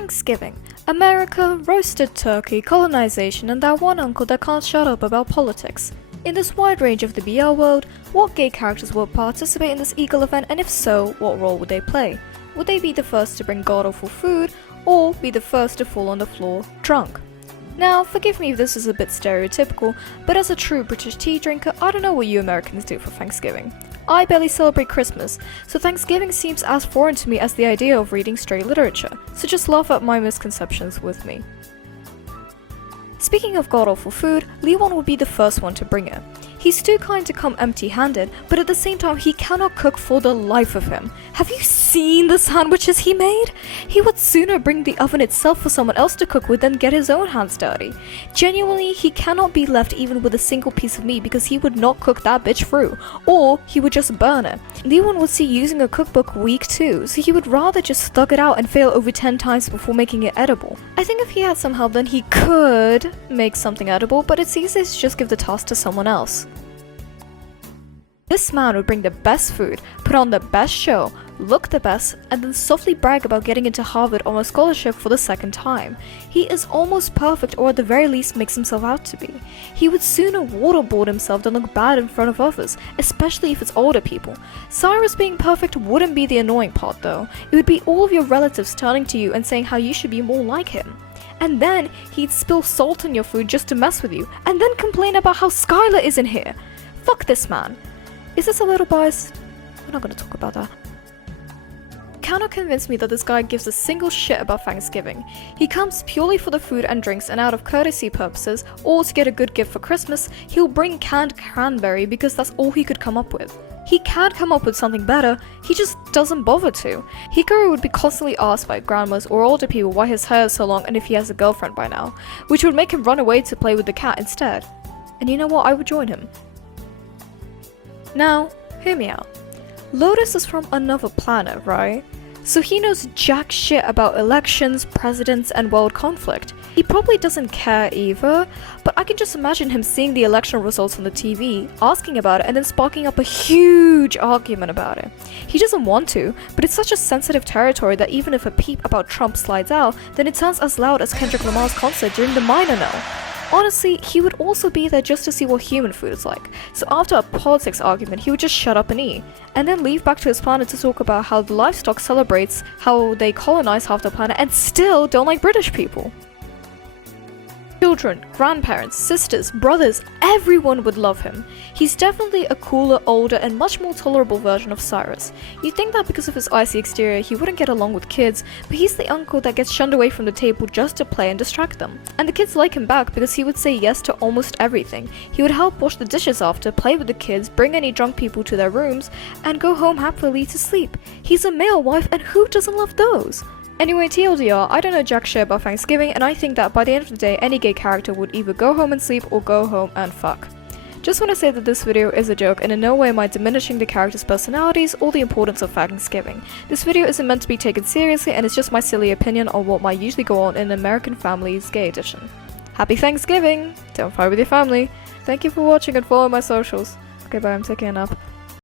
Thanksgiving, America, roasted turkey, colonization, and that one uncle that can't shut up about politics. In this wide range of the BL world, what gay characters will participate in this eagle event, and if so, what role would they play? Would they be the first to bring god-awful food, or be the first to fall on the floor drunk? Now, forgive me if this is a bit stereotypical, but as a true British tea drinker, I don't know what you Americans do for Thanksgiving. I barely celebrate Christmas, so Thanksgiving seems as foreign to me as the idea of reading straight literature, so just laugh at my misconceptions with me. Speaking of god-awful food, Lee-won would be the first one to bring it. He's too kind to come empty-handed, but at the same time he cannot cook for the life of him. Have you seen the sandwiches he made? He would sooner bring the oven itself for someone else to cook with than get his own hands dirty. Genuinely, he cannot be left even with a single piece of meat because he would not cook that bitch through, or he would just burn it. Lee-won would see using a cookbook weak too, so he would rather just thug it out and fail over 10 times before making it edible. I think if he had some help then he could make something edible, but it's easier to just give the task to someone else. This man would bring the best food, put on the best show, look the best, and then softly brag about getting into Harvard on a scholarship for the second time. He is almost perfect, or at the very least makes himself out to be. He would sooner waterboard himself than look bad in front of others, especially if it's older people. Cyrus being perfect wouldn't be the annoying part though. It would be all of your relatives turning to you and saying how you should be more like him. And then he'd spill salt on your food just to mess with you, and then complain about how Skylar isn't here. Fuck this man. Is this a little biased? We're not gonna talk about that. Cannot convince me that this guy gives a single shit about Thanksgiving. He comes purely for the food and drinks, and out of courtesy purposes, or to get a good gift for Christmas, he'll bring canned cranberry because that's all he could come up with. He can come up with something better, he just doesn't bother to. Hikaru would be constantly asked by grandmas or older people why his hair is so long and if he has a girlfriend by now, which would make him run away to play with the cat instead. And you know what, I would join him. Now, hear me out. Lotus is from another planet, right? So he knows jack shit about elections, presidents, and world conflict. He probably doesn't care either, but I can just imagine him seeing the election results on the TV, asking about it, and then sparking up a huge argument about it. He doesn't want to, but it's such a sensitive territory that even if a peep about Trump slides out, then it sounds as loud as Kendrick Lamar's concert during the Minor Knell. Honestly, he would also be there just to see what human food is like, so after a politics argument he would just shut up and eat, and then leave back to his planet to talk about how the livestock celebrates how they colonize half the planet and still don't like British people. Children, grandparents, sisters, brothers, everyone would love him. He's definitely a cooler, older, and much more tolerable version of Cyrus. You'd think that because of his icy exterior he wouldn't get along with kids, but he's the uncle that gets shunned away from the table just to play and distract them. And the kids like him back because he would say yes to almost everything. He would help wash the dishes after, play with the kids, bring any drunk people to their rooms, and go home happily to sleep. He's a male wife, and who doesn't love those? Anyway, TLDR, I don't know jack shit about Thanksgiving, and I think that by the end of the day, any gay character would either go home and sleep or go home and fuck. Just want to say that this video is a joke, and in no way am I diminishing the characters' personalities or the importance of Thanksgiving. This video isn't meant to be taken seriously, and it's just my silly opinion on what might usually go on in American Family's gay edition. Happy Thanksgiving! Don't fight with your family. Thank you for watching and follow my socials. Okay, bye, I'm taking a nap.